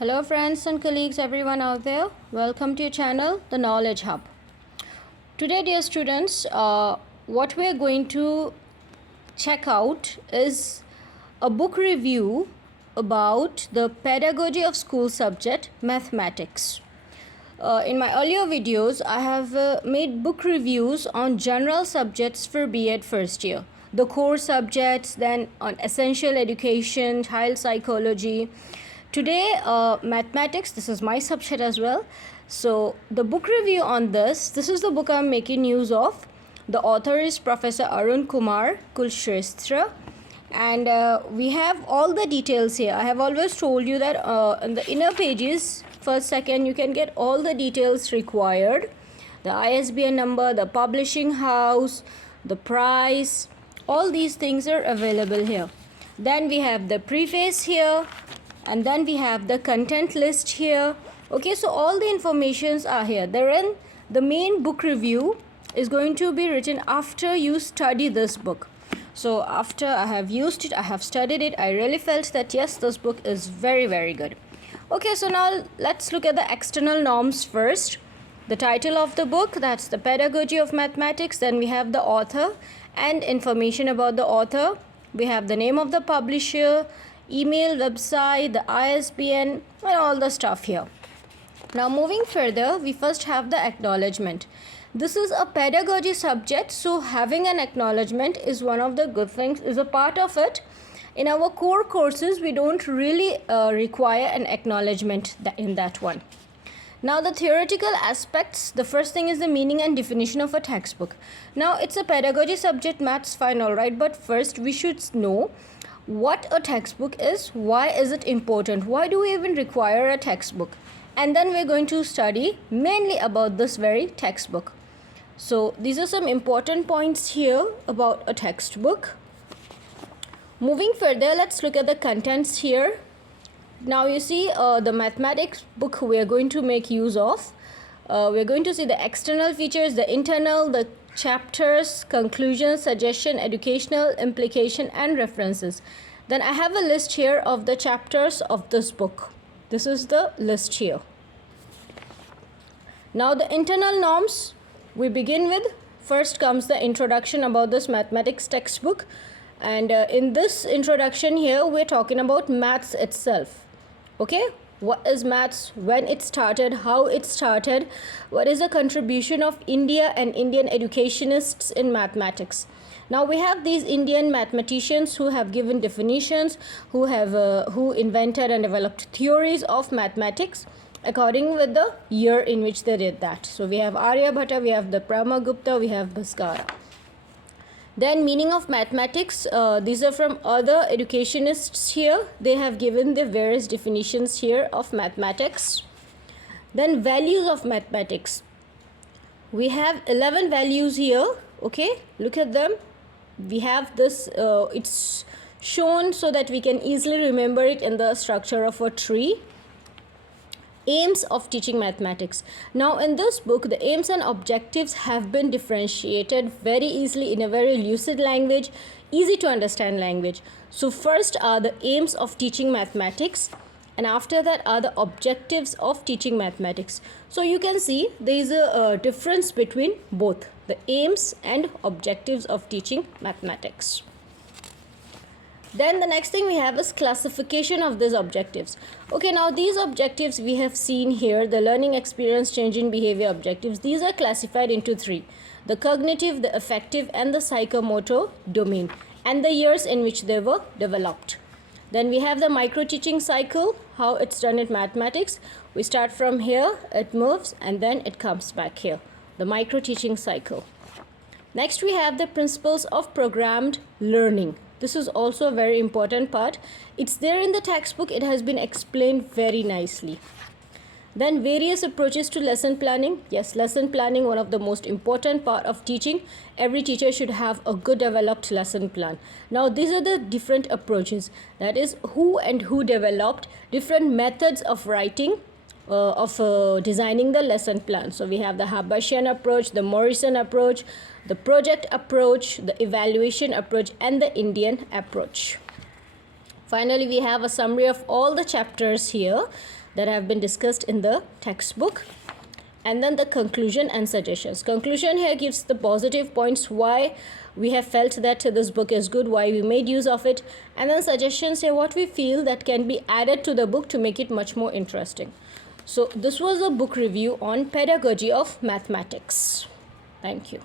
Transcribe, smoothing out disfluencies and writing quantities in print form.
Hello friends and colleagues, everyone out there. Welcome to your channel, The Knowledge Hub. Today, dear students, what we are going to check out is a book review about the pedagogy of school subject mathematics. In my earlier videos, I have made book reviews on general subjects for B.Ed first year. The core subjects, then on essential education, child psychology. Today, mathematics, this is my subject as well. So, the book review on this is the book I'm making use of. The author is Professor Arun Kumar, Kulshrestha. And we have all the details here. I have always told you that in the inner pages, first, second, you can get all the details required. The ISBN number, the publishing house, the price, all these things are available here. Then we have the preface here. And then we have the content list here. Okay, so all the informations are here. Therein, the main book review is going to be written after you study this book. So after I have used it, I have studied it, I really felt that yes, this book is very, very good. Okay, so now let's look at the external norms first. The title of the book, that's The Pedagogy of Mathematics. Then we have the author and information about the author. We have the name of the publisher, email, website, the ISBN, and all the stuff here. Now moving further, we first have the acknowledgement. This is a pedagogy subject, so having an acknowledgement is one of the good things, is a part of it. In our core courses, we don't really require an acknowledgement in that one. Now the theoretical aspects, the first thing is the meaning and definition of a textbook. Now it's a pedagogy subject, maths fine, alright, but first we should know what a textbook is, why is it important, why do we even require a textbook, and then we're going to study mainly about this very textbook. So these are some important points here about a textbook. Moving further, let's look at the contents here. Now you see the mathematics book we are going to make use of. We're going to see the external features, the internal, the chapters, conclusions, suggestion, educational, implication, and references. Then I have a list here of the chapters of this book. This is the list here. Now the internal norms we begin with. First comes the introduction about this mathematics textbook. And in this introduction here, we're talking about maths itself. Okay? What is maths, when it started, how it started, what is the contribution of India and Indian educationists in mathematics. Now we have these Indian mathematicians who have given definitions, who invented and developed theories of mathematics according with the year in which they did that. So we have Aryabhatta, we have the Brahmagupta, we have Bhaskara. Then meaning of mathematics, these are from other educationists here. They have given the various definitions here of mathematics. Then values of mathematics. We have 11 values here. Okay, look at them. We have this, it's shown so that we can easily remember it in the structure of a tree. Aims of teaching mathematics. Now in this book, the aims and objectives have been differentiated very easily in a very lucid language, easy to understand language. So first are the aims of teaching mathematics, and after that are the objectives of teaching mathematics. So you can see there is a difference between both the aims and objectives of teaching mathematics. Then the next thing we have is classification of these objectives. Okay, now these objectives we have seen here, the learning experience, changing behavior objectives. These are classified into three: the cognitive, the affective, and the psychomotor domain, and the years in which they were developed. Then we have the micro-teaching cycle, how it's done in mathematics. We start from here, it moves, and then it comes back here, the micro-teaching cycle. Next we have the principles of programmed learning. This is also a very important part. It's there in the textbook. It has been explained very nicely. Then various approaches to lesson planning. Yes, lesson planning, one of the most important part of teaching. Every teacher should have a good developed lesson plan. Now these are the different approaches. That is who developed different methods of writing, designing the lesson plan. So we have the Habertian approach, the Morrison approach, the project approach, the evaluation approach, and the Indian approach. Finally, we have a summary of all the chapters here that have been discussed in the textbook. And then the conclusion and suggestions. Conclusion here gives the positive points why we have felt that this book is good, why we made use of it. And then suggestions here what we feel that can be added to the book to make it much more interesting. So this was a book review on Pedagogy of Mathematics. Thank you.